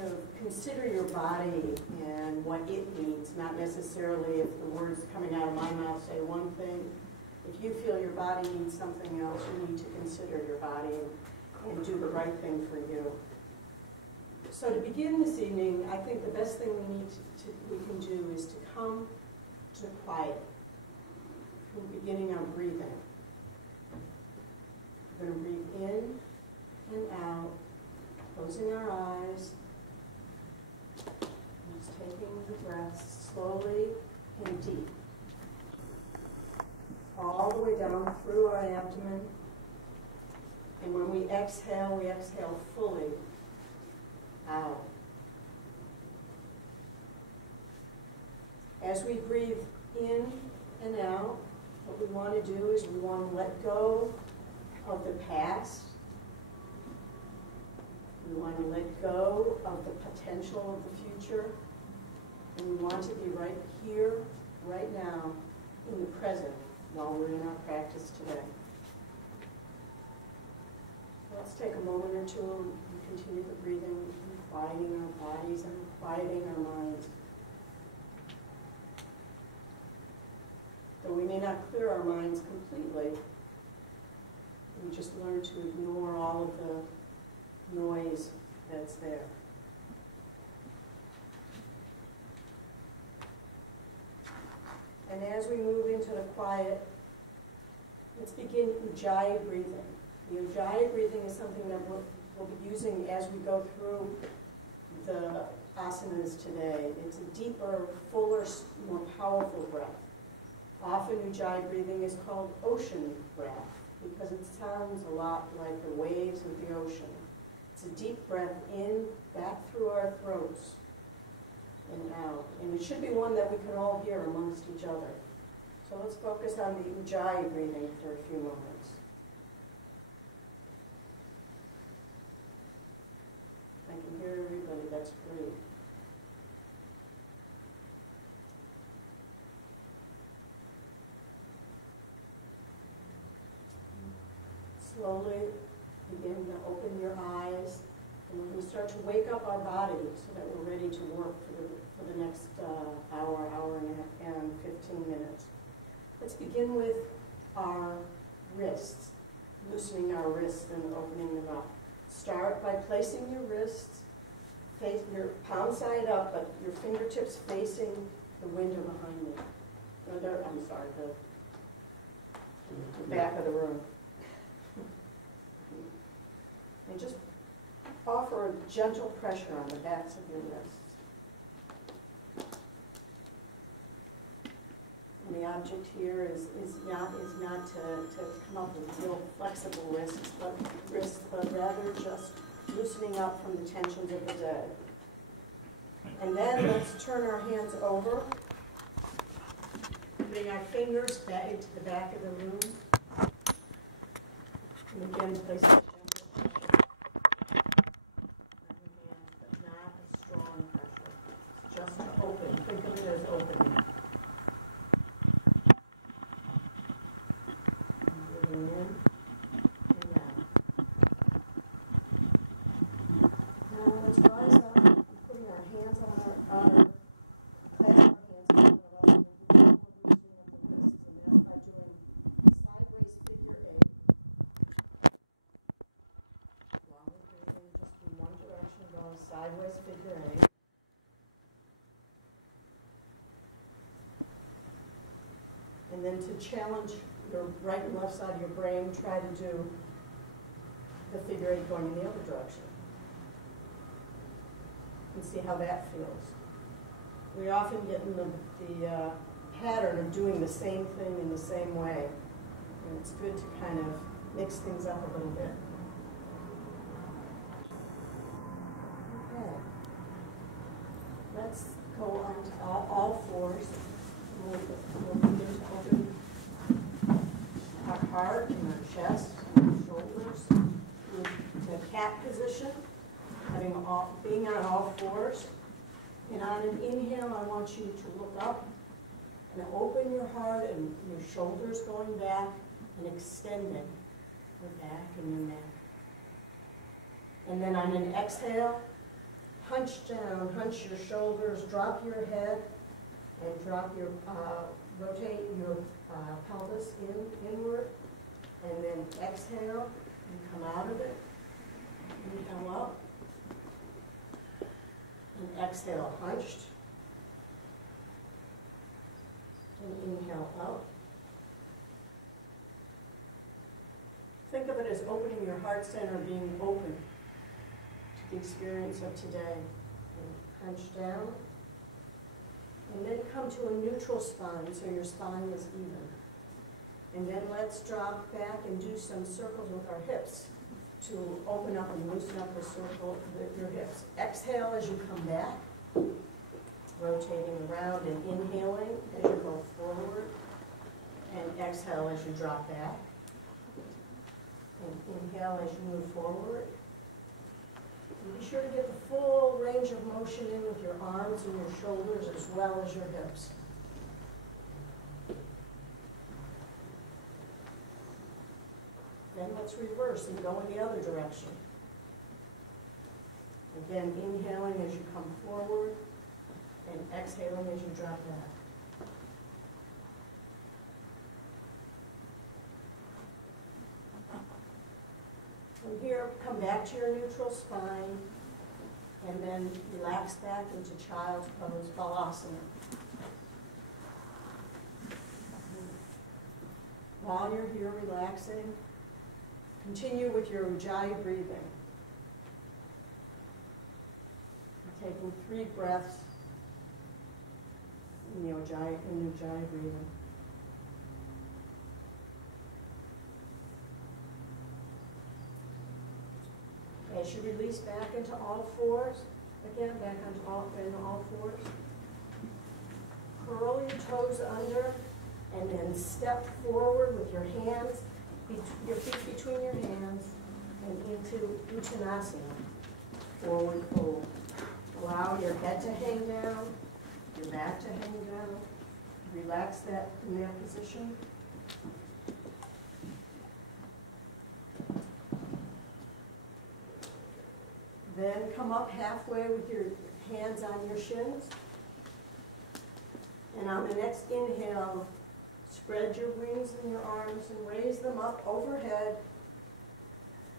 kind of consider your body and what it needs, not necessarily if the words coming out of my mouth say one thing. If you feel your body needs something else, you need to consider your body and do the right thing for you. So to begin this evening, I think the best thing we can do is to come to quiet. We're beginning our breathing. We're going to breathe in and out, closing our eyes, and just taking the breaths slowly and deep. All the way down through our abdomen. And when we exhale fully out. As we breathe in and out, what we want to do is we want to let go of the past. We want to let go of the potential of the future. And we want to be right here, right now, in the present, while we're in our practice today. Let's take a moment or two and continue the breathing, and quieting our bodies and quieting our minds. Though we may not clear our minds completely, we just learn to ignore all of the noise that's there. And as we move into the quiet, let's begin Ujjayi breathing. The Ujjayi breathing is something that we'll be using as we go through the asanas today. It's a deeper, fuller, more powerful breath. Often Ujjayi breathing is called ocean breath because it sounds a lot like the waves of the ocean. It's a deep breath in, back through our throats, and out. And it should be one that we can all hear amongst each other. So let's focus on the Ujjayi breathing for a few moments. I can hear everybody, that's great. Slowly begin to open your eyes, and we're going to start to wake up our body so that we're ready to work for the next hour and 15 minutes. Let's begin with our wrists, loosening our wrists and opening them up. Start by placing your wrists, face your palm side up, but your fingertips facing the window behind you. I'm sorry, the back of the room. And just offer a gentle pressure on the backs of your wrists. And the object here is not to come up with real flexible wrists, but rather just loosening up from the tensions of the day. And then let's turn our hands over, bring our fingers back into the back of the room, and again place it. Just to open. Think of it as opening. Breathing in and out. Now let's rise up and putting our hands on clasp our hands in front of us, and we'll do more loosening of the wrists, and that's by doing sideways figure eight. While we're breathing just in one direction, going sideways figure eight. And then to challenge your right and left side of your brain, try to do the figure eight going in the other direction. And see how that feels. We often get in the pattern of doing the same thing in the same way. And it's good to kind of mix things up a little bit. Okay. Let's go on to all fours. We'll begin to open our heart and our chest and our shoulders into cat position, being on all fours. And on an inhale, I want you to look up and open your heart and your shoulders going back and extending your back and your neck. And then on an exhale, hunch down, hunch your shoulders, drop your head, and drop your, rotate your pelvis inward, and then exhale and come out of it. Inhale up, and exhale hunched, and inhale out. Think of it as opening your heart center, being open to the experience of today. And hunch down, and then come to a neutral spine, so your spine is even. And then let's drop back and do some circles with our hips to open up and loosen up the circle, your hips. Exhale as you come back, rotating around and inhaling as you go forward, and exhale as you drop back. And inhale as you move forward. And be sure to get the full range of motion in with your arms and your shoulders as well as your hips. Then let's reverse and go in the other direction. Again, inhaling as you come forward and exhaling as you drop back. From here, come back to your neutral spine, and then relax back into child's pose, Balasana. While you're here relaxing, continue with your Ujjayi breathing. Taking 3 breaths in the Ujjayi breathing. As you release back into all fours, again, back into all fours. Curl your toes under, and then step forward with your hands, your feet between your hands, and into Uttanasana, forward fold. Allow your head to hang down, your back to hang down. Relax that in that position. Then come up halfway with your hands on your shins. And on the next inhale, spread your wings and your arms and raise them up overhead.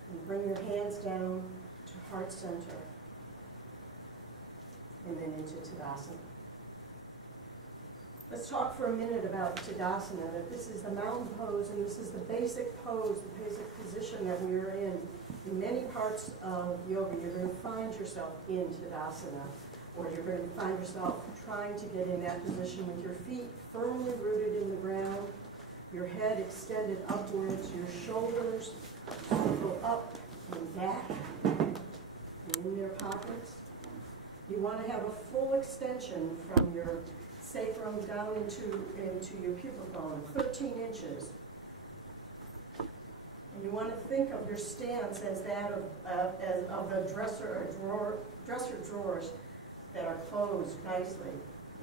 And bring your hands down to heart center. And then into Tadasana. Let's talk for a minute about Tadasana, that this is the mountain pose, and this is the basic pose, the basic position that we are in. In many parts of yoga, you're going to find yourself in Tadasana, or you're going to find yourself trying to get in that position with your feet firmly rooted in the ground, your head extended upwards, your shoulders go up and back and in their pockets. You want to have a full extension from your sacrum down into your pubic bone, 13 inches. And you want to think of your stance as that of the dresser drawers that are closed nicely.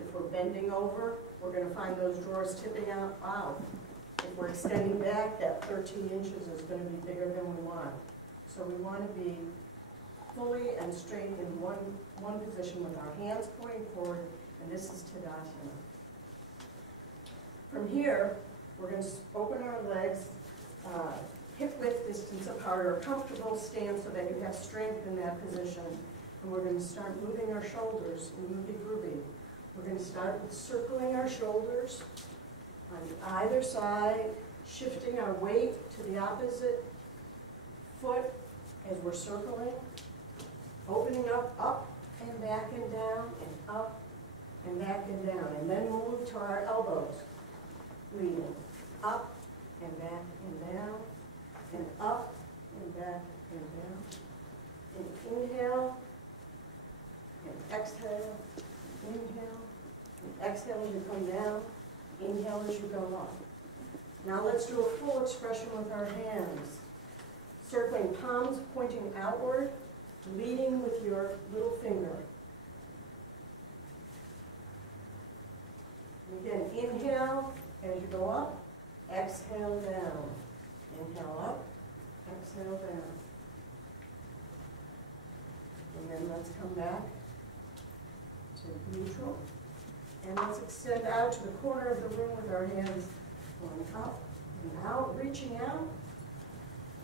If we're bending over, we're going to find those drawers tipping out. If we're extending back, that 13 inches is going to be bigger than we want. So we want to be fully and straight in one position with our hands pointing forward, and this is Tadasana. From here, we're going to open our legs, hip width distance apart, or a comfortable stance so that you have strength in that position. And we're going to start moving our shoulders in loopy-groovy. We're going to start with circling our shoulders on either side, shifting our weight to the opposite foot as we're circling, opening up and back and down, and up and back and down. And then we'll move to our elbows, leading up and back and down, and up and back and down. And inhale, and exhale, inhale, and exhale as you come down, inhale as you go up. Now let's do a full expression with our hands. Circling palms pointing outward, leading with your little finger. And again, inhale as you go up, exhale down. Inhale up, exhale down. And then let's come back to neutral. And let's extend out to the corner of the room with our hands going up and out, reaching out,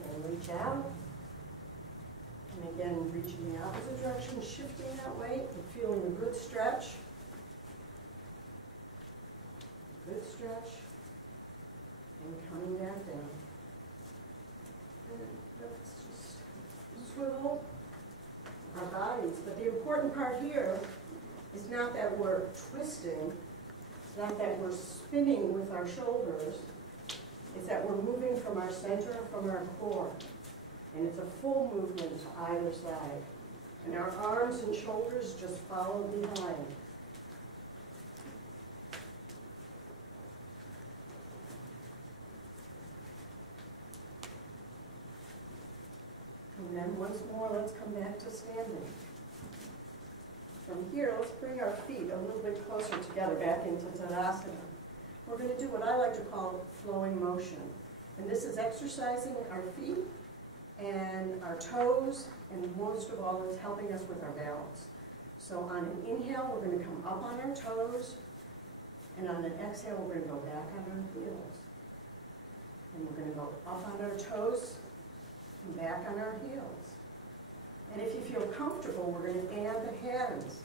and reach out. And again, reaching the opposite direction, shifting that weight and feeling a good stretch. Good stretch. And coming back down. And let's just swivel our bodies. But the important part here is not that we're twisting, it's not that we're spinning with our shoulders, it's that we're moving from our center, from our core. And it's a full movement to either side. And our arms and shoulders just follow behind. And then once more, let's come back to standing. From here, let's bring our feet a little bit closer together back into Tadasana. We're going to do what I like to call flowing motion. And this is exercising our feet and our toes, and most of all, it's helping us with our balance. So on an inhale, we're going to come up on our toes, and on an exhale, we're going to go back on our heels. And we're going to go up on our toes, and back on our heels. And if you feel comfortable, we're going to add the hands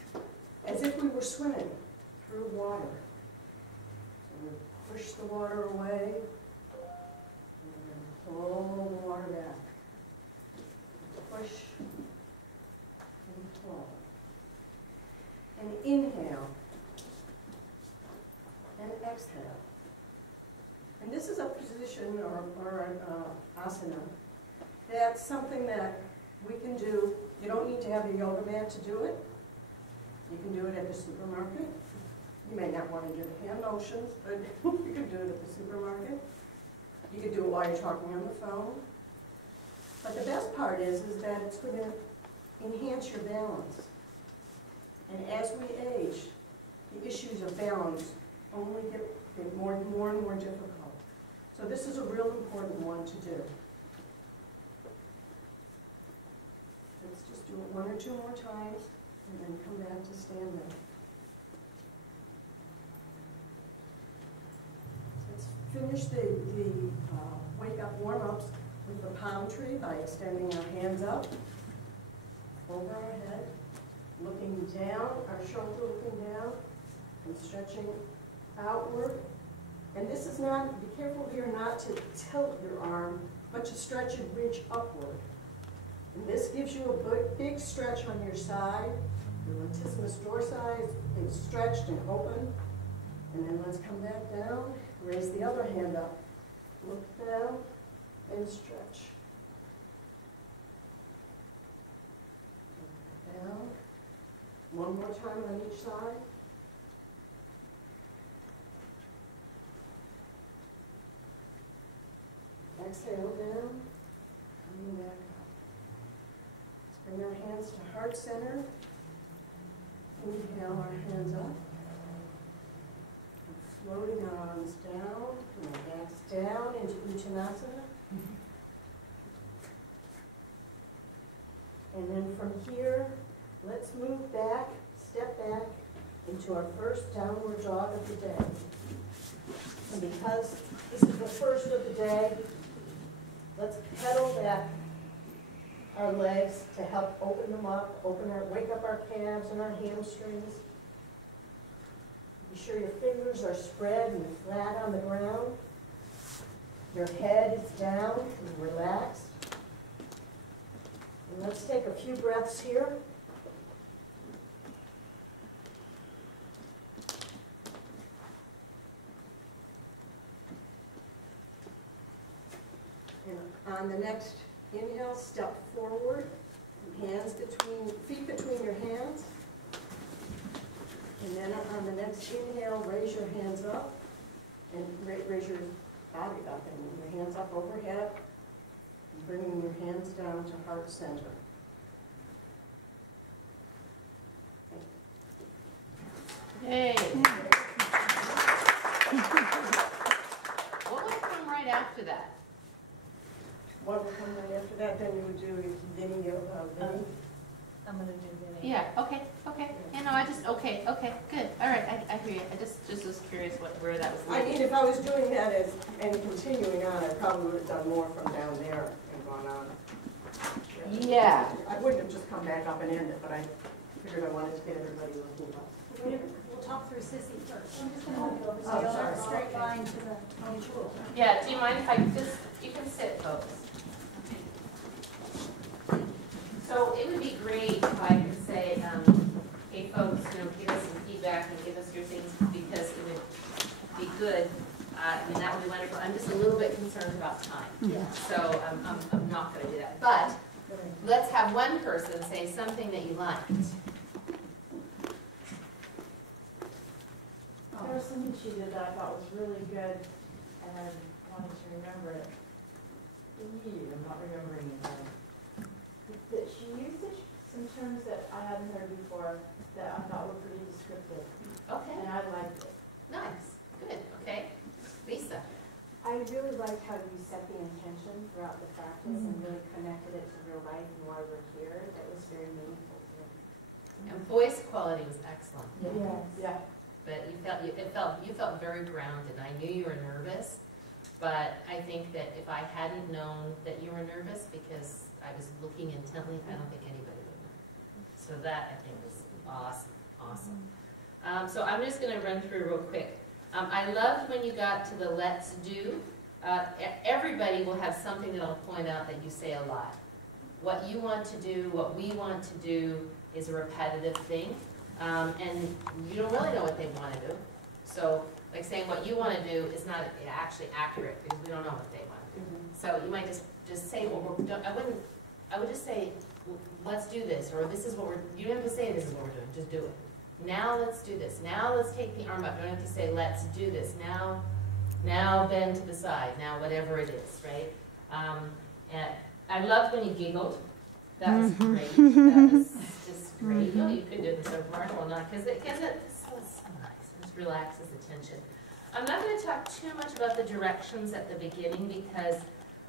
as if we were swimming through water. So we're going to push the water away, and we're going to pull the water back. Push and pull. And inhale and exhale. And this is a position or an asana that's something that we can do. You don't need to have a yoga mat to do it. You can do it at the supermarket. You may not want to do the hand motions, but you can do it at the supermarket. You can do it while you're talking on the phone. But the best part is that it's going to enhance your balance. And as we age, the issues of balance only get more and more difficult. So this is a real important one to do. Let's just do it 1 or 2 more times, and then come back to standing. Let's finish the wake up warm-ups with the palm tree by extending our hands up over our head, looking down, our shoulder looking down, and stretching outward. And this is not, be careful here not to tilt your arm, but to stretch and reach upward. And this gives you a big stretch on your side. Your latissimus dorsi is stretched and open. And then let's come back down, raise the other hand up, look down, and stretch. Down. One more time on each side. Exhale down, coming back up. Let's bring our hands to heart center. Inhale our hands up. And floating our arms down, and our backs down into Uttanasana. And then from here, let's move back, step back into our first downward dog of the day. And because this is the first of the day, let's pedal back our legs to help open them up, wake up our calves and our hamstrings. Be sure your fingers are spread and flat on the ground. Your head is down and relaxed. And let's take a few breaths here. And on the next inhale, step forward, feet between your hands. And then on the next inhale, raise your hands up and raise your body up and your hands up overhead, and bringing your hands down to heart center. Yay. What would come right after that? What would come right after that? Then you would do Vinny. I'm gonna do the name. Yeah, okay, okay. You know, I just, okay, good. All right, I hear you. I just was curious where that was I leading. mean, if I was doing that and continuing on, I probably would have done more from down there and gone on. Yeah. I wouldn't have just come back up and ended, but I figured I wanted to get everybody looking up. We'll talk through Sissy first. I'm just gonna move it over so Oh, you'll sorry. have a straight line to the main tool. Yeah, do you mind if I just, you can sit, folks. So it would be great if I could say, hey, folks, give us some feedback and give us your things, because it would be good. I mean, that would be wonderful. I'm just a little bit concerned about time. Yeah. So I'm not gonna do that. But let's have one person say something that you liked. There was something she did that I thought was really good, and I wanted to remember it. I'm not remembering it now. That she used some terms that I hadn't heard before that I thought were pretty descriptive, Okay, and I liked it. nice, good, okay. Lisa? I really liked how you set the intention throughout the practice and really connected it to real life and why we're here. That was very meaningful to me. And voice quality was excellent. Yeah. But you felt very grounded. I knew you were nervous, but I think that if I hadn't known that you were nervous because I was looking intently, I don't think anybody would know. So that, I think, was awesome. So I'm just going to run through real quick. I loved when you got to the let's do. Everybody will have something that I'll point out that you say a lot. What you want to do, what we want to do is a repetitive thing. And you don't really know what they want to do. So, like saying what you want to do is not actually accurate because we don't know what they want to do. So you might just say what we're doing. I would just say, well, let's do this, or this is what we're, you don't have to say this is what we're doing, just do it. Now let's do this. Now let's take the arm up. You don't have to say let's do this. Now bend to the side. Now whatever it is, right? And I loved when you giggled. That was great. That was just great. Oh, you could do this over Marshall or not, because it's so nice. It just relaxes the tension. I'm not going to talk too much about the directions at the beginning because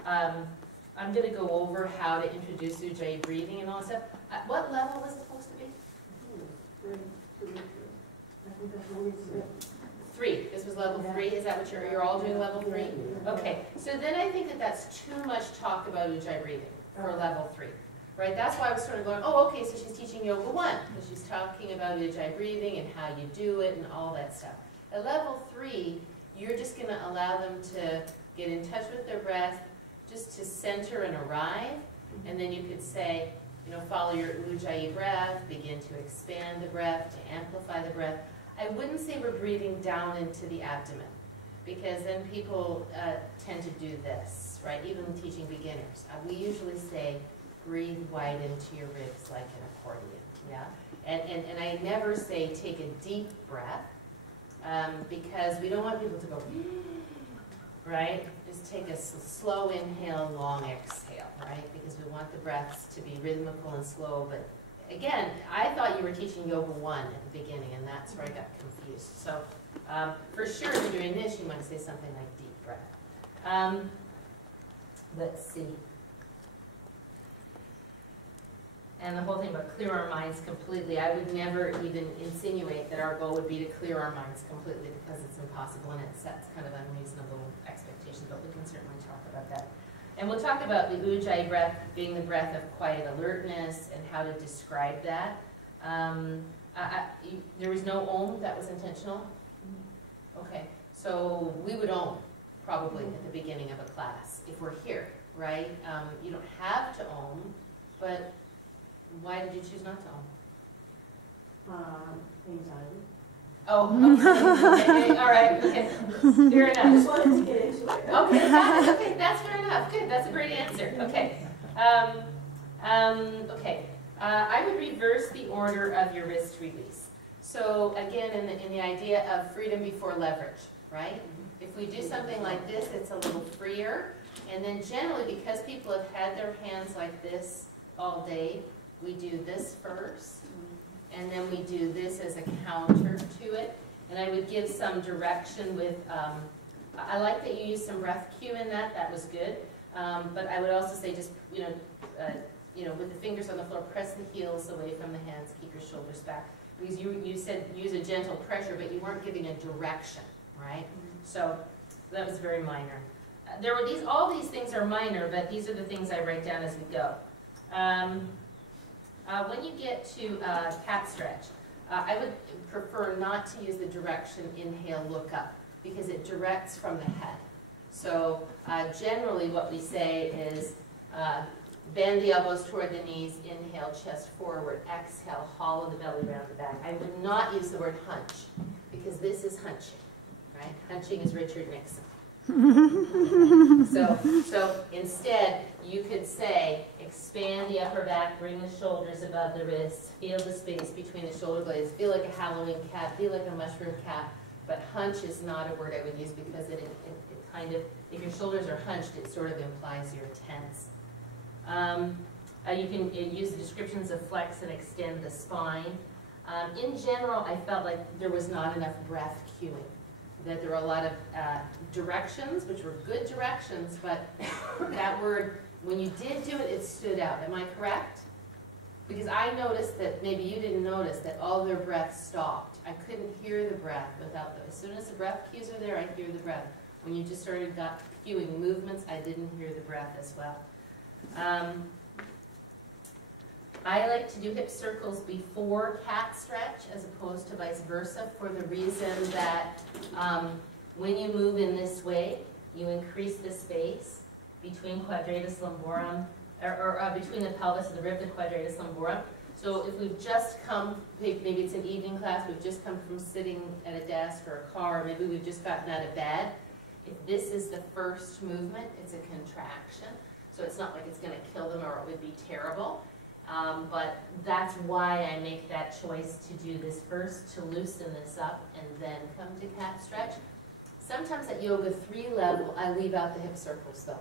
I'm going to go over how to introduce Ujjayi breathing and all that stuff. At what level was it supposed to be? 3. This was level 3. Is that what you're all doing, level 3? Okay. So then I think that that's too much talk about Ujjayi breathing for level 3. Right? That's why I was sort of going, oh, okay, so she's teaching Yoga 1, because she's talking about Ujjayi breathing and how you do it and all that stuff. At level 3, you're just going to allow them to get in touch with their breath, just to center and arrive, and then you could say, follow your Ujjayi breath, begin to expand the breath, to amplify the breath. I wouldn't say we're breathing down into the abdomen, because then people tend to do this, right? Even teaching beginners. We usually say, breathe wide into your ribs like an accordion, yeah? And I never say take a deep breath, because we don't want people to go, right? Just take a slow inhale, long exhale, right? Because we want the breaths to be rhythmical and slow. But again, I thought you were teaching Yoga 1 at the beginning, and that's where I got confused. So for sure, if you're doing this, you might say something like deep breath. Let's see. And the whole thing about clear our minds completely, I would never even insinuate that our goal would be to clear our minds completely, because it's impossible and it sets kind of unreasonable expectations, but we can certainly talk about that. And we'll talk about the Ujjayi breath being the breath of quiet alertness and how to describe that. There was no Om that was intentional? Okay, so we would Om probably at the beginning of a class if we're here, right? You don't have to Om, but why did you choose not to Om? Anxiety. Oh, okay. All right, okay. Fair enough. I just wanted to get into it. Okay, got it. Okay, that's fair enough. Good, that's a great answer. Okay. Okay. I would reverse the order of your wrist release. So again, in the idea of freedom before leverage, right? If we do something like this, it's a little freer. And then generally, because people have had their hands like this all day, we do this first. And then we do this as a counter to it. And I would give some direction with, I like that you used some breath cue in that. That was good. But I would also say just, you know, with the fingers on the floor, press the heels away from the hands, keep your shoulders back. Because you said use a gentle pressure, but you weren't giving a direction, right? So that was very minor. There were all these things are minor, but these are the things I write down as we go. When you get to cat stretch, I would prefer not to use the direction inhale, look up, because it directs from the head. So generally what we say is bend the elbows toward the knees, inhale, chest forward, exhale, hollow the belly around the back. I would not use the word hunch, because this is hunching, right? Hunching is Richard Nixon. So instead, you could say, expand the upper back, bring the shoulders above the wrists, feel the space between the shoulder blades, feel like a Halloween cat, feel like a mushroom cat, but hunch is not a word I would use because it kind of, if your shoulders are hunched, it sort of implies you're tense. You can use the descriptions of flex and extend the spine. In general, I felt like there was not enough breath cueing. That there were a lot of directions, which were good directions, but that word, when you did do it, it stood out. Am I correct? Because I noticed that, maybe you didn't notice, that all their breath stopped. I couldn't hear the breath without the, as soon as the breath cues are there, I hear the breath. When you just started cueing movements, I didn't hear the breath as well. I like to do hip circles before cat stretch as opposed to vice versa for the reason that when you move in this way, you increase the space between quadratus lumborum, or between the pelvis and the rib, the quadratus lumborum. So if we've just come, maybe it's an evening class, we've just come from sitting at a desk or a car, or maybe we've just gotten out of bed. If this is the first movement, it's a contraction. So it's not like it's going to kill them or it would be terrible. But that's why I make that choice to do this first, to loosen this up and then come to cat stretch. Sometimes at Yoga 3 level, I leave out the hip circles though.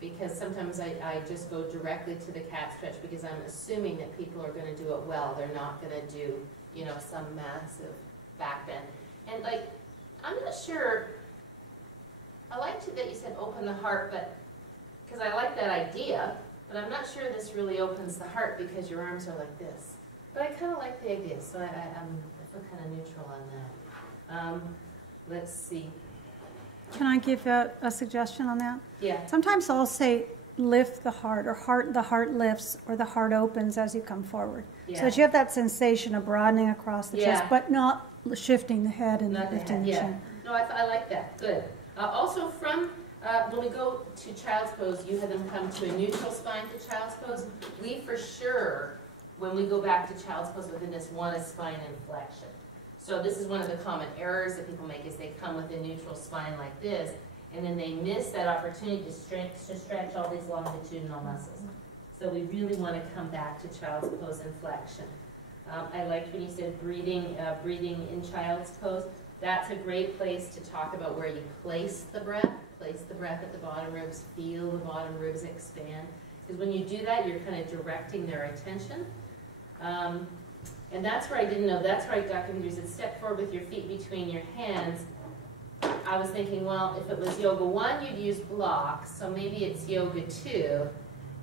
Because sometimes I just go directly to the cat stretch because I'm assuming that people are going to do it well. They're not going to do, you know, some massive back bend. And like, I'm not sure, I liked it that you said open the heart, but because I like that idea. But I'm not sure this really opens the heart because your arms are like this. But I kind of like the idea, so I feel kind of neutral on that. Let's see. Can I give a suggestion on that? Yeah. Sometimes I'll say lift the heart, or the heart lifts, or the heart opens as you come forward. Yeah. So that you have that sensation of broadening across the chest, but not shifting the head and Not the lifting head, the yeah. chin. No, I like that. Good. Also from when we go to child's pose, you have them come to a neutral spine to child's pose. We for sure, when we go back to child's pose within this, want a spine inflection. So this is one of the common errors that people make is they come with a neutral spine like this, and then they miss that opportunity to stretch all these longitudinal muscles. So we really want to come back to child's pose inflection. I liked when you said breathing in child's pose. That's a great place to talk about where you place the breath. Place the breath at the bottom ribs, feel the bottom ribs expand. Because when you do that, you're kind of directing their attention. And that's where I didn't know, that's where Dr. Hendry said, step forward with your feet between your hands. I was thinking, well, if it was Yoga 1, you'd use blocks, so maybe it's Yoga 2.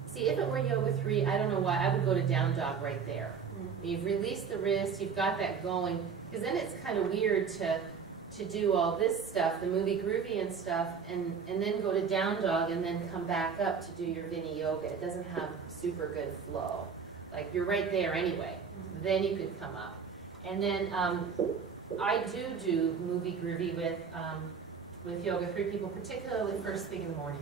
See, if it were Yoga 3, I don't know why, I would go to down dog right there. You've released the wrist, you've got that going, because then it's kind of weird to do all this stuff, the movie groovy and stuff, and then go to down dog and then come back up to do your Vinyasa. It doesn't have super good flow. Like, you're right there anyway. Then you could come up. And then I do movie groovy with Yoga 3 people, particularly first thing in the morning.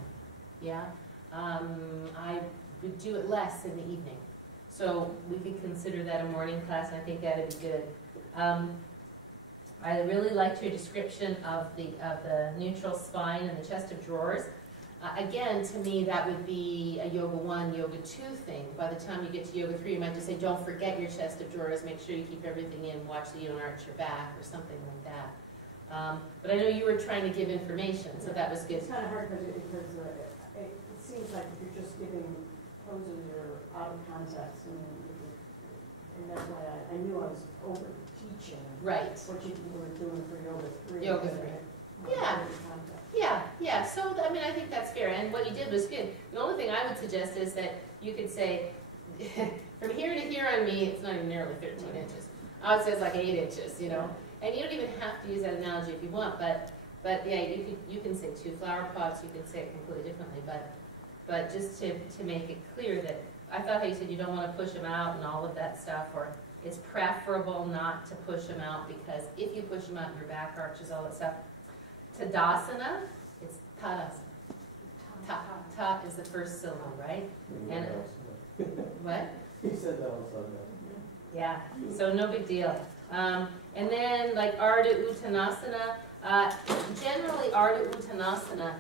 Yeah? I would do it less in the evening. So we could consider that a morning class, and I think that would be good. I really liked your description of the neutral spine and the chest of drawers. Again, to me, that would be a Yoga 1, Yoga 2 thing. By the time you get to Yoga 3, you might just say, don't forget your chest of drawers, make sure you keep everything in, watch that you don't arch your back, or something like that. But I know you were trying to give information, so that was good. It's kind of hard because it seems like if you're just giving poses you're out of context, and that's why I knew I was over teaching. Right. What you were doing for Yoga 3. Yoga 3. Yeah. Yeah, so I mean, I think that's fair, and what you did was good. The only thing I would suggest is that you could say, from here to here on me, it's not even nearly 13 inches. Oh, it says like 8 inches, you know? And you don't even have to use that analogy if you want, but yeah, you can say 2 flower pots, you can say it completely differently, but just to make it clear that, I thought how you said you don't want to push them out and all of that stuff, or it's preferable not to push them out, because if you push them out, your back arches, all that stuff. Tadasana, it's Tadasana. Ta is the first syllable, right? And what? He said that on Sunday. Yeah, so no big deal. And then like Ardha Uttanasana, generally Ardha Uttanasana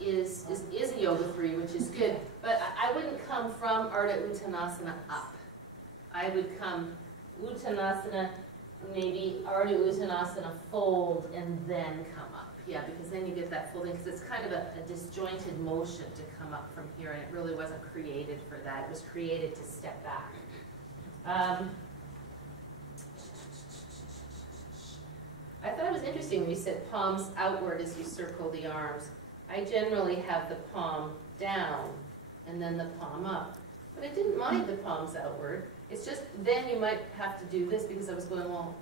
is a yoga 3, which is good, but I wouldn't come from Ardha Uttanasana up. I would come Uttanasana, maybe Ardha Uttanasana, fold, and then come up. Yeah, because then you get that folding, because it's kind of a disjointed motion to come up from here, and it really wasn't created for that. It was created to step back. I thought it was interesting when you said palms outward as you circle the arms. I generally have the palm down and then the palm up. But I didn't mind the palms outward. It's just then you might have to do this, because I was going, well,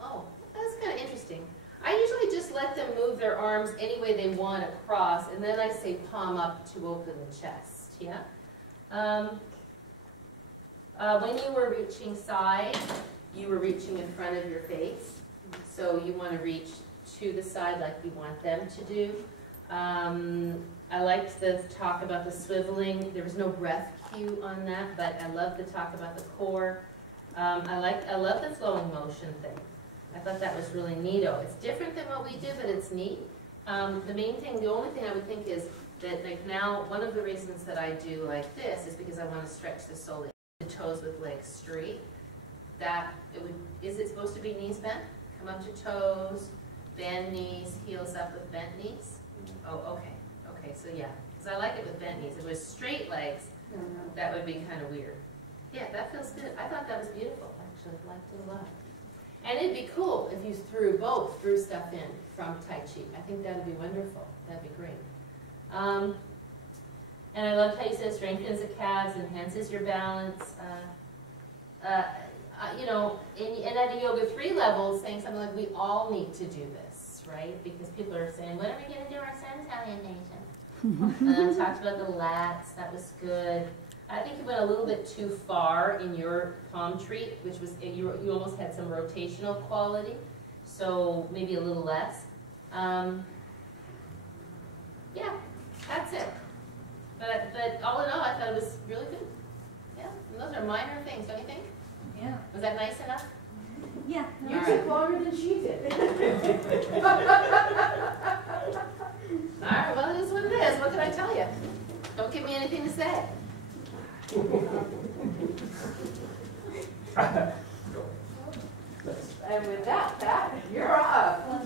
oh, that's kind of interesting. I usually just let them move their arms any way they want across, and then I say palm up to open the chest, yeah? When you were reaching side, you were reaching in front of your face. So you want to reach to the side like you want them to do. I liked the talk about the swiveling. There was no breath cue on that, but I love the talk about the core. I love the flowing motion thing. I thought that was really neato. It's different than what we do, but it's neat. The only thing I would think is that like now, one of the reasons that I do like this is because I want to stretch the sole, the toes with legs straight. Is it supposed to be knees bent? Come up to toes, bend knees, heels up with bent knees? Oh, okay. Okay, so yeah, because I like it with bent knees. If it was straight legs, that would be kind of weird. Yeah, that feels good. I thought that was beautiful, actually. I liked it a lot. And it'd be cool if you threw stuff in from Tai Chi. I think that would be wonderful. That'd be great. And I loved how you said strengthens the calves, enhances your balance. You know, and at a yoga 3 level, saying something like, we all need to do this, right? Because people are saying, when are we going to do our sun salutation? And then talked about the lats. That was good. I think you went a little bit too far in your palm treat, which was, you almost had some rotational quality, so maybe a little less. Yeah, that's it. But all in all, I thought it was really good. Yeah, and those are minor things, don't you think? Yeah. Was that nice enough? Yeah. You took longer than she did. All right, well, it is what it is. What can I tell you? Don't give me anything to say. And with that, Pat, you're up.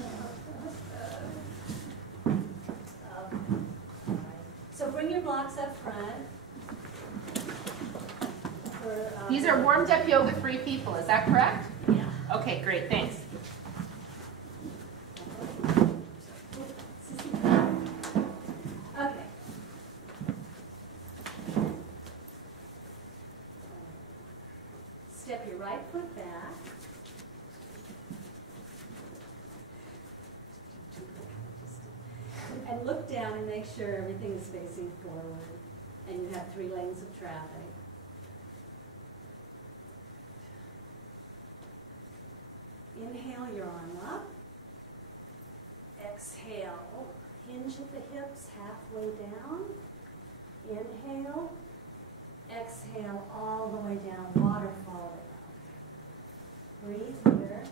So bring your blocks up front. These are warmed up yoga 3 people, is that correct? Yeah. Okay, great, thanks. Okay. Step your right foot back. And look down and make sure everything is facing forward. And you have 3 lanes of traffic. Inhale your arm up. Exhale, hinge at the hips halfway down. Inhale. Exhale all the way down, waterfall down. Breathe here.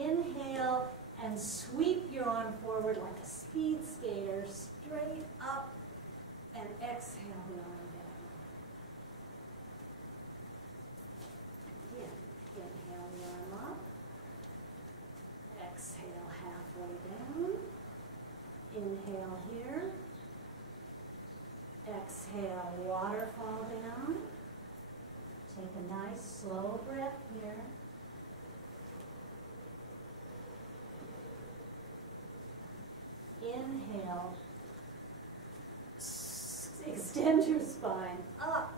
Inhale and sweep your arm forward like a speed skater, straight up, and exhale the arm down. Again, inhale the arm up, exhale halfway down, inhale here, exhale waterfall down, take a nice slow breath here. Inhale. Extend your spine up.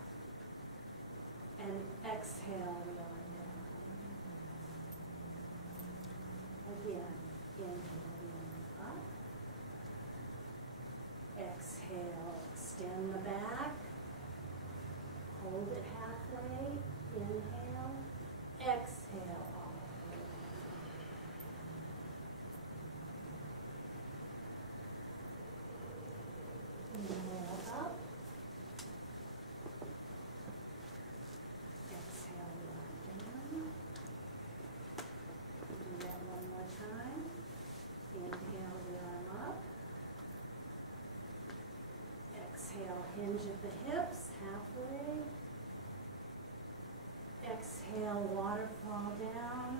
And exhale, lower down. Again, inhale, up. Exhale, extend the back. Hold it halfway. Inhale. Exhale, all the way down. Inhale, up. Exhale, lower down. Do that one more time. Inhale, the arm up. Exhale, hinge at the hips, halfway. Exhale, waterfall down.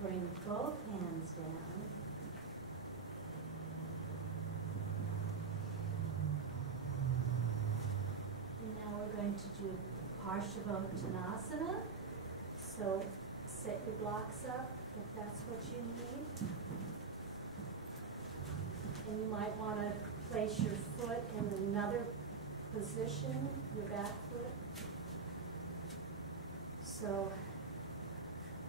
Bring both hands down. And now we're going to do Parshavottanasana. So set your blocks up if that's what you need. And you might want to place your foot in another position, your back foot. So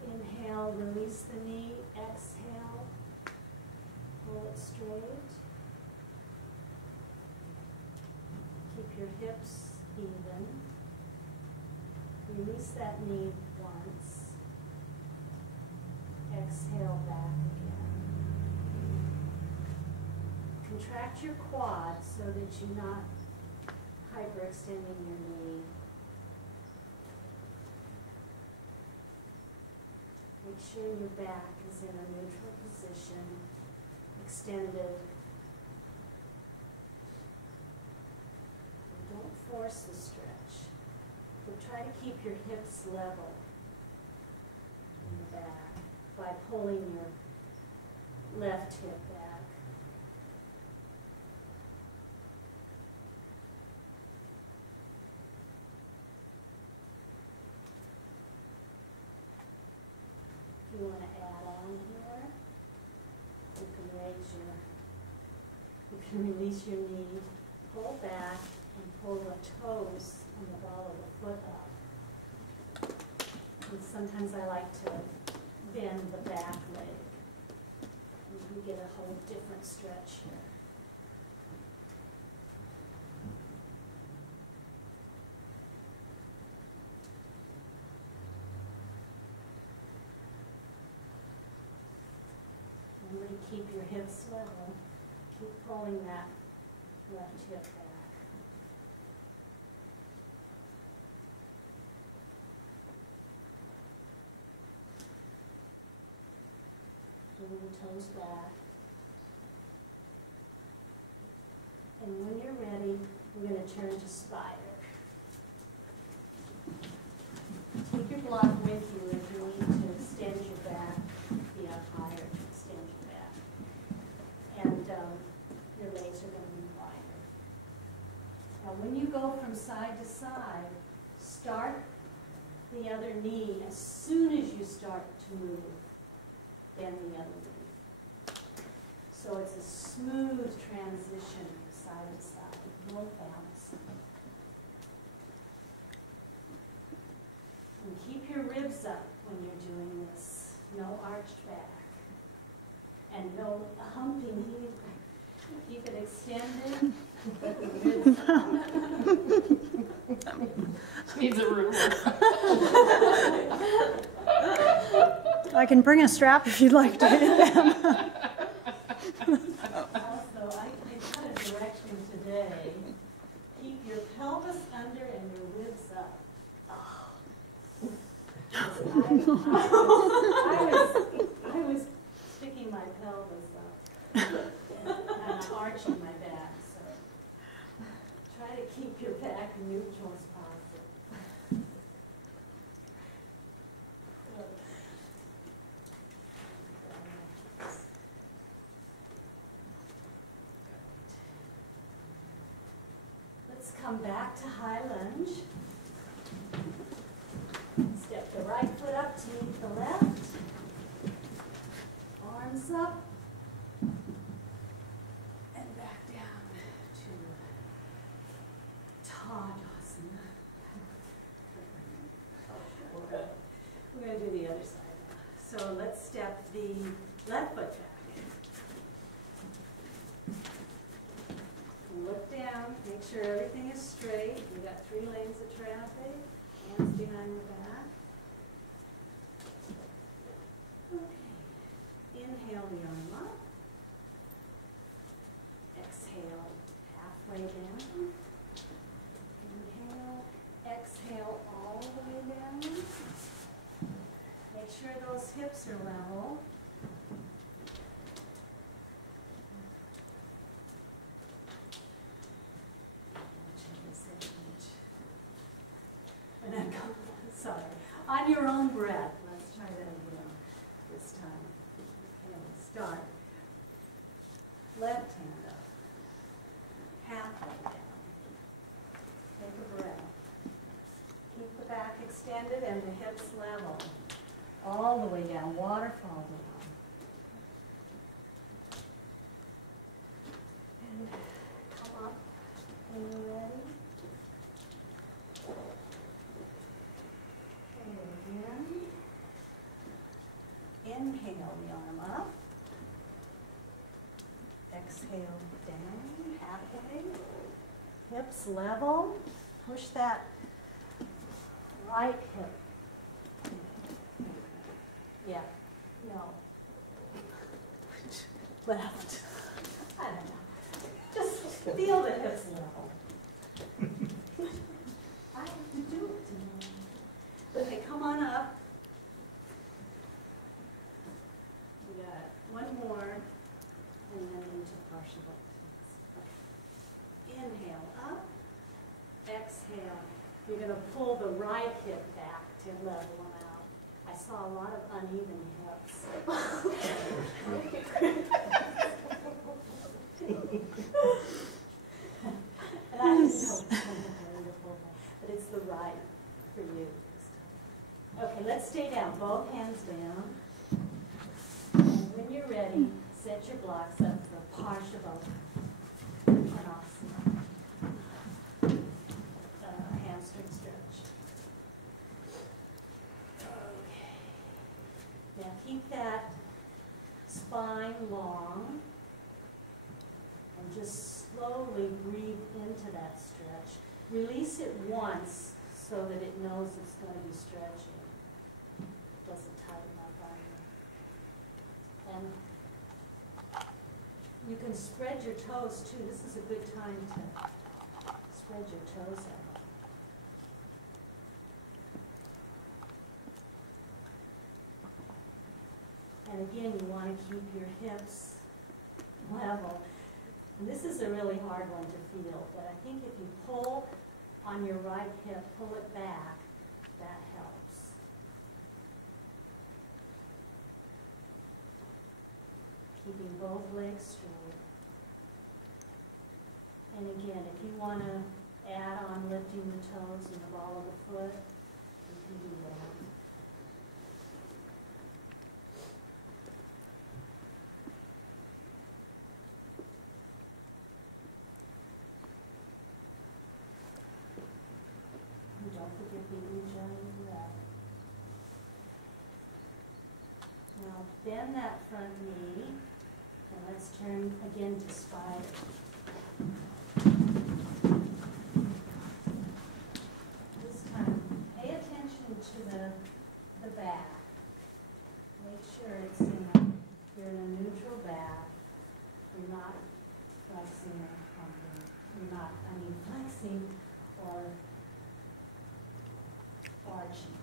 inhale, release the knee, exhale, pull it straight. Keep your hips even. Release that knee once. Exhale back again. Contract your quad so that you're not hyperextending your knee. Make sure your back is in a neutral position, extended. Don't force the stretch, but try to keep your hips level in the back by pulling your left hip back. If you want to add on here, you can release your knee, pull back, and pull the toes and the ball of the foot up. And sometimes I like to bend the back leg. And you get a whole different stretch here. Remember to keep your hips level. Keep pulling that left hip back. Pull the toes back. And when you're ready, we're going to turn to spider. Take your block with you if you need to extend your back, be up higher to extend your back. And your legs are going to be wider. Now when you go from side to side, start the other knee as soon as you start to move, bend the other knee. So it's a smooth transition side to side, no bounce. And keep your ribs up when you're doing this. No arched back. And no humping either. Keep it extended. But the ribs up. Needs a ruler. I can bring a strap if you'd like to hit them. Also, I got a direction today. Keep your pelvis under and your ribs up. I was sticking my pelvis up and arching my back, so try to keep your back neutral as possible. Let's come back to high lunge. Step the right foot up to meet the left. Arms up. Ah, Dawson. We're gonna do the other side now. So let's step the left foot back. Look down, make sure everything is straight. We've got 3 lanes of traffic, hands behind your back. Okay, inhale the arm up. Exhale, halfway down. Inhale, exhale all the way down. Make sure those hips are level. And then come, sorry, on your own breath. Let's try that again this time. Okay, start. Left hand up. Halfway down. Take a breath. Keep the back extended and the hips level. All the way down, waterfall down. And come up when you're ready. Inhale the arm up. Exhale down, halfway. Hips level. Push that right hip. Yeah, no. Left. I don't know. Just feel the hips level. I have to do it tonight. Okay, come on up. We got one more, and then into partial buttocks. Okay. Inhale up, exhale. You're going to pull the right hip back to level them out. I saw a lot of uneven hips. And I didn't know it's wonderful, but it's the right for you this time. Okay, let's stay down. Both hands down. And when you're ready, set your blocks up for Parshabhat Konasana. Hamstring stretch. Okay. Now keep that spine long and just slowly breathe into that stretch. Release it once so that it knows it's going to be stretching. It doesn't tighten up on you. And you can spread your toes too. This is a good time to spread your toes out. And again, you want to keep your hips level. And this is a really hard one to feel, but I think if you pull on your right hip, pull it back, that helps. Keeping both legs straight. And again, if you want to add on lifting the toes and the ball of the foot, you can do that. Don't forget the Ujjayi breath. Now bend that front knee, and let's turn again to spider. This time, pay attention to the back. Make sure it's you're in a neutral back. You're not flexing or pumping. You're not, flexing or arching.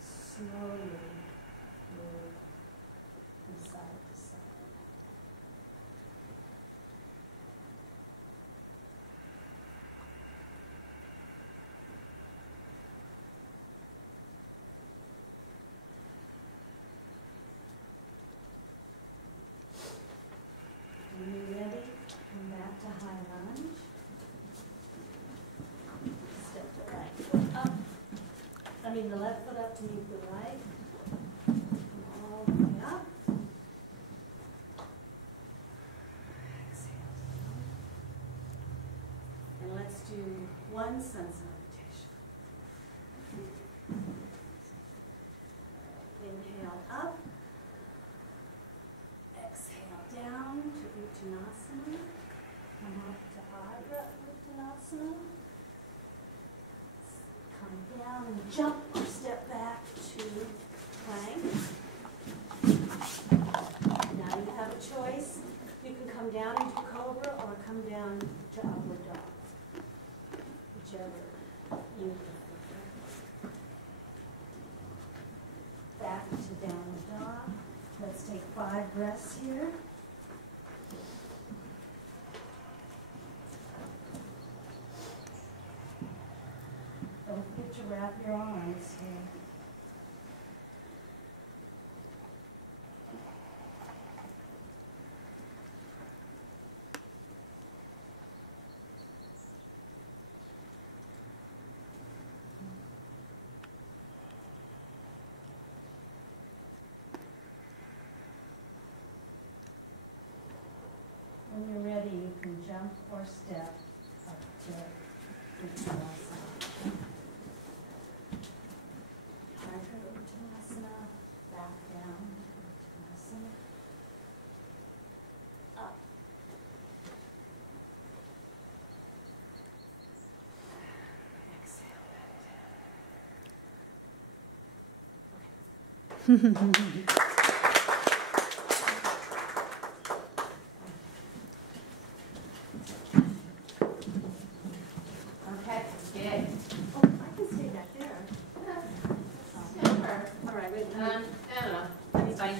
Slowly move from side to side. When you're ready, come back to high lunge. Step the right foot up. The left foot up to meet the right. jump or step back to plank. Now you have a choice. You can come down into cobra or come down to upward dog. Whichever you prefer. Back to downward dog. Let's take 5 breaths here. Don't forget to wrap your arms here. When you're ready, you can jump or step up to Uttanasana. Ardha Uttanasana, back down, Uttanasana, up. Exhale back down. Okay, good. Oh, I can stay back there. All right, wait. I don't know, that's fine.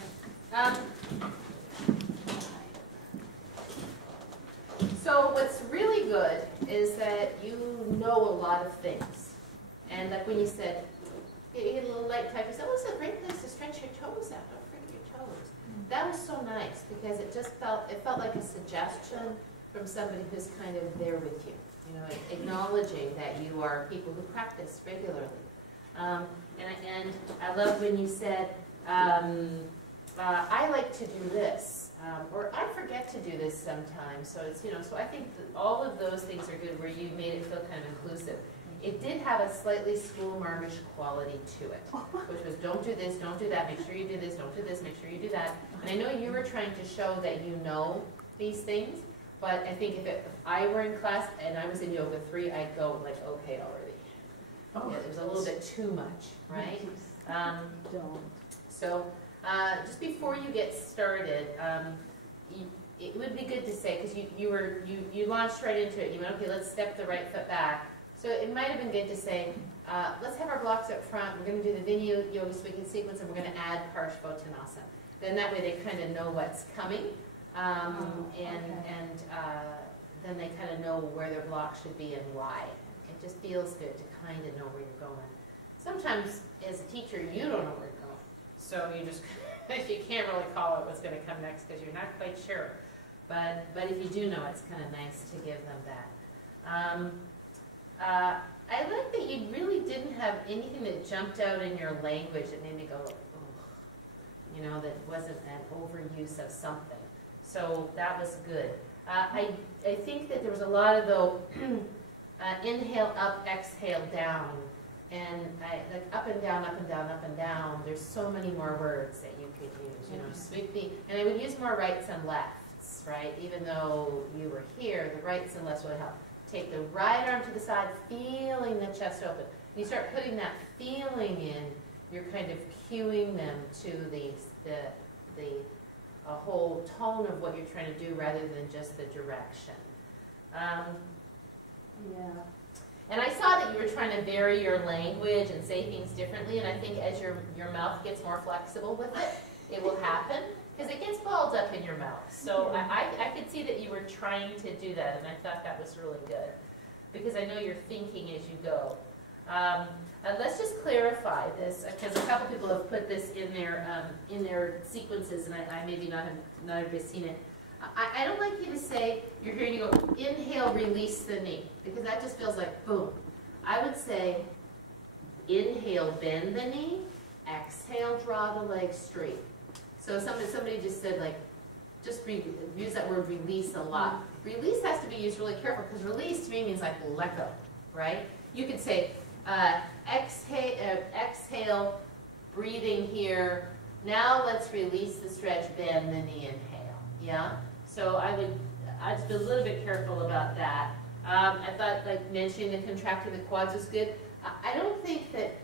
So what's really good is that you know a lot of things. And like when you said, you get a little light touch, you said, oh, it's a great place to stretch your toes out, don't freak your toes. That was so nice because it just felt like a suggestion from somebody who's kind of there with you. You know, acknowledging that you are people who practice regularly. And I love when you said, I like to do this, or I forget to do this sometimes. So it's, you know, so I think that all of those things are good where you made it feel kind of inclusive. It did have a slightly schoolmarmish quality to it, which was don't do this, don't do that, make sure you do this, don't do this, make sure you do that. And I know you were trying to show that you know these things, but I think if I were in class and I was in Yoga 3, I'd go like, okay already. Yeah, it was a little bit too much, right? So just before you get started, it would be good to say, because you launched right into it, you went, okay, let's step the right foot back. So it might have been good to say, let's have our blocks up front, we're going to do the Vinaya Yoga Speaking sequence, and we're going to add Parshvottanasana. Then that way they kind of know what's coming. Then they kind of know where their block should be and why. It just feels good to kind of know where you're going. Sometimes, as a teacher, you don't know where you're going. So you just, you can't really call it what's going to come next because you're not quite sure. But if you do know, it's kind of nice to give them that. I like that you really didn't have anything that jumped out in your language that made me go, oh, you know, that wasn't an overuse of something. So that was good. I think that there was a lot of though, inhale up, exhale down, and like up and down, up and down, up and down. There's so many more words that you could use. You know, sweep the, and I would use more rights and lefts, right? Even though you were here, the rights and lefts would help. Take the right arm to the side, feeling the chest open. You start putting that feeling in. You're kind of cueing them to the whole tone of what you're trying to do rather than just the direction. Yeah. And I saw that you were trying to vary your language and say things differently, and I think as your mouth gets more flexible with it, it will happen, because it gets balled up in your mouth. So I could see that you were trying to do that, and I thought that was really good, because I know you're thinking as you go. Let's just clarify this, because a couple people have put this in their sequences, and I maybe not have seen it. I don't like you to say, you're here and you go, inhale, release the knee, because that just feels like boom. I would say, inhale, bend the knee, exhale, draw the leg straight. So somebody just said, like, just use that word release a lot. Release has to be used really careful, because release to me means like let go, right? You could say, exhale, breathing here. Now let's release the stretch, bend the knee, inhale. Yeah? So I'd just be a little bit careful about that. I thought like mentioning the contracting the quads was good. I don't think that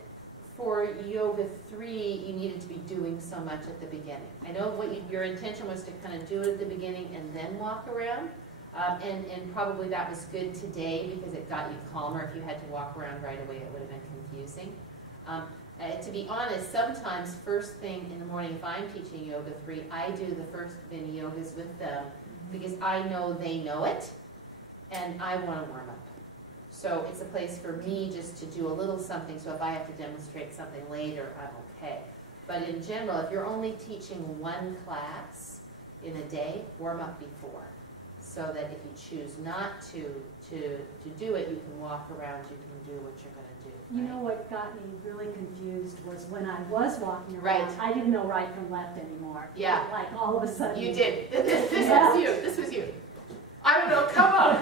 for Yoga 3, you needed to be doing so much at the beginning. I know your intention was to kind of do it at the beginning and then walk around. And probably that was good today because it got you calmer. If you had to walk around right away, it would have been confusing. To be honest, sometimes first thing in the morning, if I'm teaching Yoga 3, I do the first Viniyogas with them because I know they know it and I want to warm up. So it's a place for me just to do a little something, so if I have to demonstrate something later, I'm okay. But in general, if you're only teaching one class in a day, warm up before. So that if you choose not to do it, you can walk around, you can do what you're going to do. You know what got me really confused was when I was walking Right. around, I didn't know right from left anymore. Yeah. Like all of a sudden. You did. This Yeah. was you. This was you. I don't know, come on.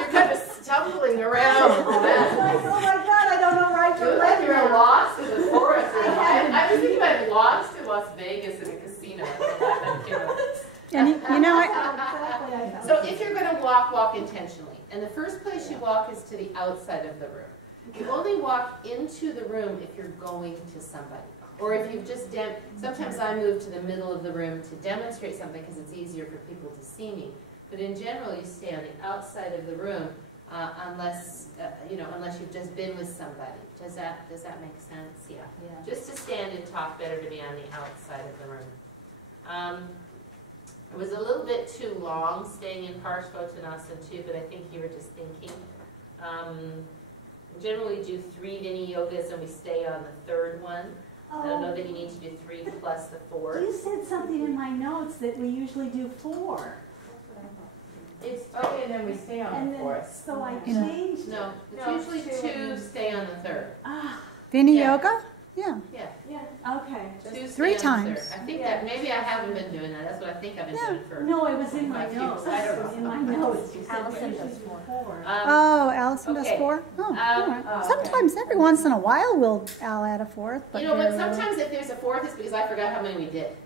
You're kind of stumbling around. Oh my God, I don't know right You from look like left you're now. lost in the forest. I I was thinking about lost in Las Vegas in a casino. And you know, Exactly, I know. So if you're going to walk intentionally. And the first place you walk is to the outside of the room. You only walk into the room if you're going to somebody. Or if you've just, sometimes I move to the middle of the room to demonstrate something because it's easier for people to see me. But in general, you stay on the outside of the room unless you've just been with somebody. Does that make sense? Yeah. Yeah. Just to stand and talk, better to be on the outside of the room. It was a little bit too long staying in Parshvottanasana too, but I think you were just thinking. We generally do 3 Viniyogas and we stay on the third one. I don't know that you need to do 3 plus the 4. You said something in my notes that we usually do 4. It's, Okay, and then we stay on And the then, fourth. so I Yeah. changed. no, it's No, usually it's 2 stay on the third. Ah, Vini Yeah. yoga? Yeah. Yeah. yeah, okay. 2 3 stay on the times. third. I think Yeah. that, maybe I haven't been doing that. That's what I think I've been Yeah. doing for. No, it was in my 5 notes. years. I don't know. In my notes, you said Allison we does usually do 4. 4. Oh, Allison does okay. 4? Oh, all right. okay. Sometimes, every once in a while, I'll add a 4th. But You know, but very rarely. sometimes if there's a 4th, it's because I forgot how many we did.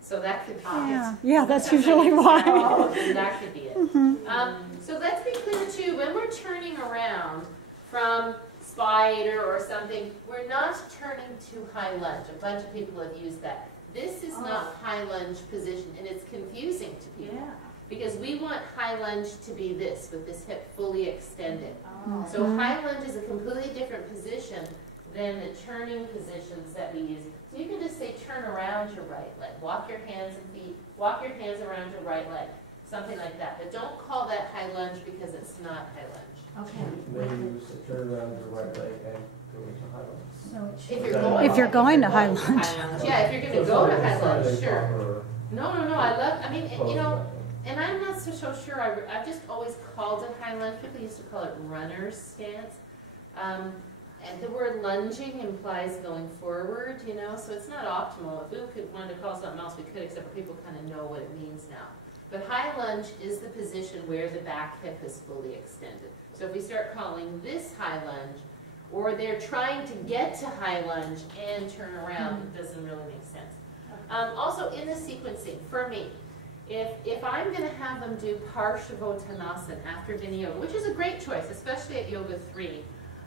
So that could be Yeah, it. yeah, that's Sometimes usually I why. forget all of them. That could be it. Mhm. So let's be clear too, when we're turning around from spider or something, we're not turning to high lunge. A bunch of people have used that. This is not high lunge position, and it's confusing to people. Yeah. Because we want high lunge to be this, with this hip fully extended. Oh. So high lunge is a completely different position than the turning positions that we use. So you can just say turn around your right leg, walk your hands and feet, walk your hands around your right leg, something like that. But don't call that high lunge because it's not high lunge. Okay. Maybe use the turn around your right leg and go into high lunge. So it should. If you're going, If you're going to high lunge. Yeah, if you're going to So go to side high lunge, and sure. proper No, I mean, pose you know, back and I'm not so sure, I've just always called it high lunge. People used to call it runner's stance. And the word lunging implies going forward, you know, so it's not optimal. If we wanted to call something else, we could, except for people kind of know what it means now. But high lunge is the position where the back hip is fully extended. So if we start calling this high lunge, or they're trying to get to high lunge and turn around, it doesn't really make sense. Also in the sequencing, for me, if I'm going to have them do Parshvottanasana after Viniyoga, which is a great choice, especially at Yoga 3,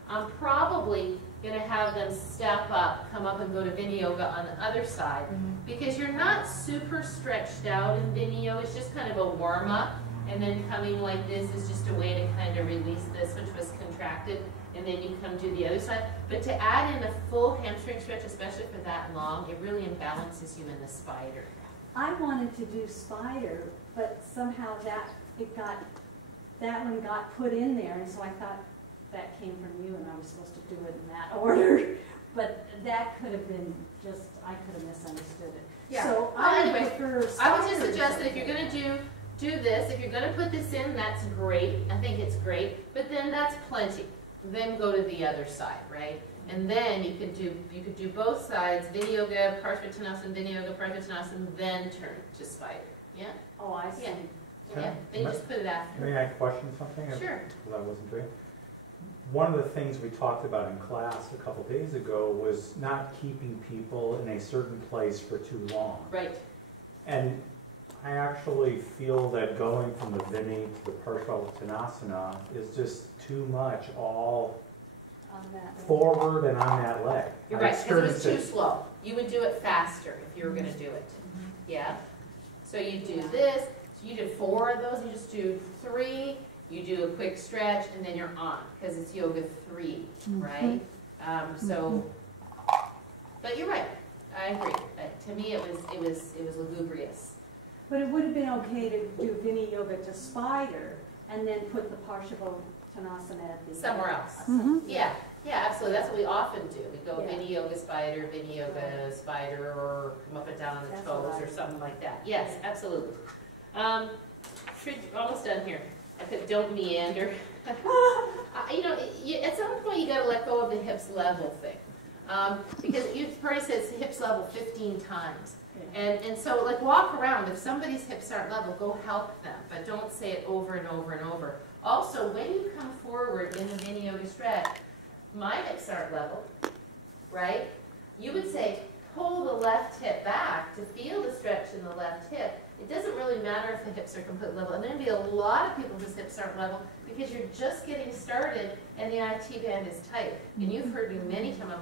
I'm probably going to have them step up, come up and go to Viniyoga on the other side, because you're not super stretched out in Viniyoga. It's just kind of a warm-up, and then coming like this is just a way to kind of release this, which was contracted, and then you come to the other side. But to add in a full hamstring stretch, especially for that long, it really imbalances you in the spider. I wanted to do spider, but somehow that one got put in there, and so I thought that came from you, and I was supposed to do it in that order. But that could have been just, I could have misunderstood it. Yeah. So Well, I would anyway, prefer I would just spider suggest that if or you're going to do this, if you're going to put this in, that's great. I think it's great. But then that's plenty. Then go to the other side, right? And then you could do both sides, Viniyoga, Parshvottanasana, Viniyoga, Parshvottanasana, then turn to spider. Yeah? Oh, I see. Yeah. Can Yeah. I- Then you just put it after. May I question something? Sure. Because I wasn't doing. One of the things we talked about in class a couple days ago was not keeping people in a certain place for too long. Right. And I actually feel that going from the Vini to the Parshvottanasana is just too much all on that. forward and on that leg. You're I right, because it was too experienced slow. You would do it faster if you were gonna do it. Yeah? So you do this, so you did 4 of those, you just do 3, you do a quick stretch, and then you're on, because it's yoga 3, right? But you're right, I agree. To me, it was lugubrious. But it would have been okay to do Vini Yoga to spider and then put the Parshavottanasana at the. Somewhere else. Mhm. Yeah, absolutely, that's what we often do. We go Yeah. Vini Yoga spider, Vini Yoga spider, or come up and down on the That's what toes, I or do. something like that. Yes, absolutely. Almost done here. I put don't meander. At some point you gotta let go of the hips level thing. Because you've already said hips level 15 times. And so like walk around, if somebody's hips aren't level, go help them, but don't say it over and over and over. Also, when you come forward in the Vini Yoga stretch, my hips aren't level, right? You would say, pull the left hip back to feel the stretch in the left hip. It doesn't really matter if the hips are completely level. And there'll be a lot of people whose hips aren't level because you're just getting started and the IT band is tight. And you've heard me many times on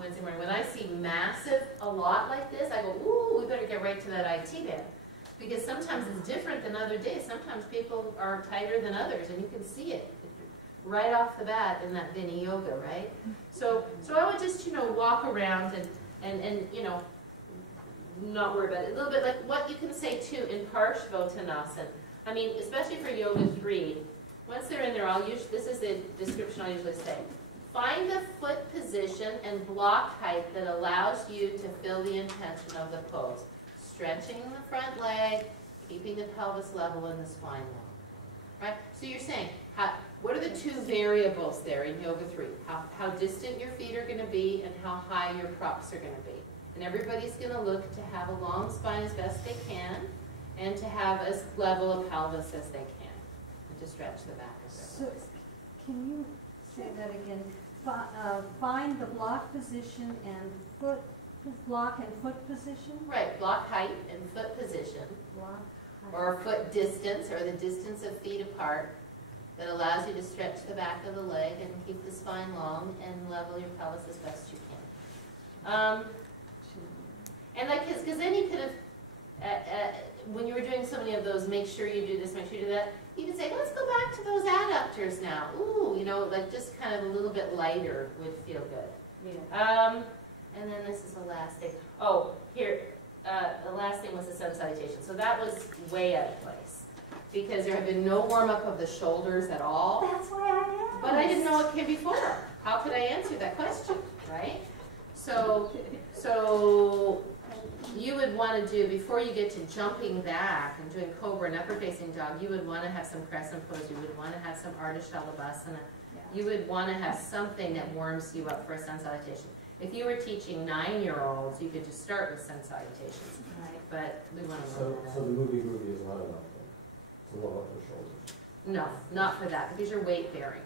Wednesday morning, when I see massive, a lot like this, I go, ooh, we better get right to that IT band. Because sometimes it's different than other days. Sometimes people are tighter than others, and you can see it right off the bat in that Vini Yoga, right? So I would just, walk around and not worry about it. A little bit like what you can say too in Parshavottanasana. I mean, especially for Yoga 3, once they're in there, this is the description I usually say. Find the foot position and block height that allows you to feel the intention of the pose. Stretching the front leg, keeping the pelvis level and the spine level. Right? So you're saying, what are the 2 variables there in Yoga 3? How distant your feet are going to be and how high your props are going to be. And everybody's going to look to have a long spine as best they can and to have as level a pelvis as they can and to stretch the back of their legs. Can you say that again? Find the block position and block and foot position? Right, block height and foot position, Block. or foot distance, or the distance of feet apart that allows you to stretch the back of the leg and keep the spine long and level your pelvis as best you can. And because then you could have, when you were doing so many of those, make sure you do this, make sure you do that, you could say, let's go back to those adductors now. Ooh, like just kind of a little bit lighter would feel good. Yeah. And then this is the last thing. Oh, here, the last thing was the sun salutation. So that was way out of place because there had been no warm-up of the shoulders at all. That's why I asked. But I didn't know what came before. How could I answer that question, right? So you would want to do, before you get to jumping back and doing cobra and upper facing dog, you would want to have some crescent pose. You would want to have some Ardha Shalabhasana. You would want to have something that warms you up for a sun salutation. If you were teaching 9-year-olds, you could just start with sun salutations. Right. But we want to So warm that the up. movie is not enough then, to warm up the shoulders. No, not for that, because you're weight bearing,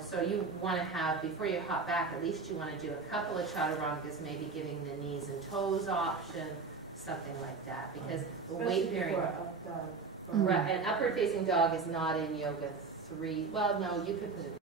So you want to have, before you hop back, at least you want to do a couple of chaturangas, maybe giving the knees and toes option, something like that, because the weight bearing. Right, and upward facing dog is not in Yoga 3. Well, no, you could put it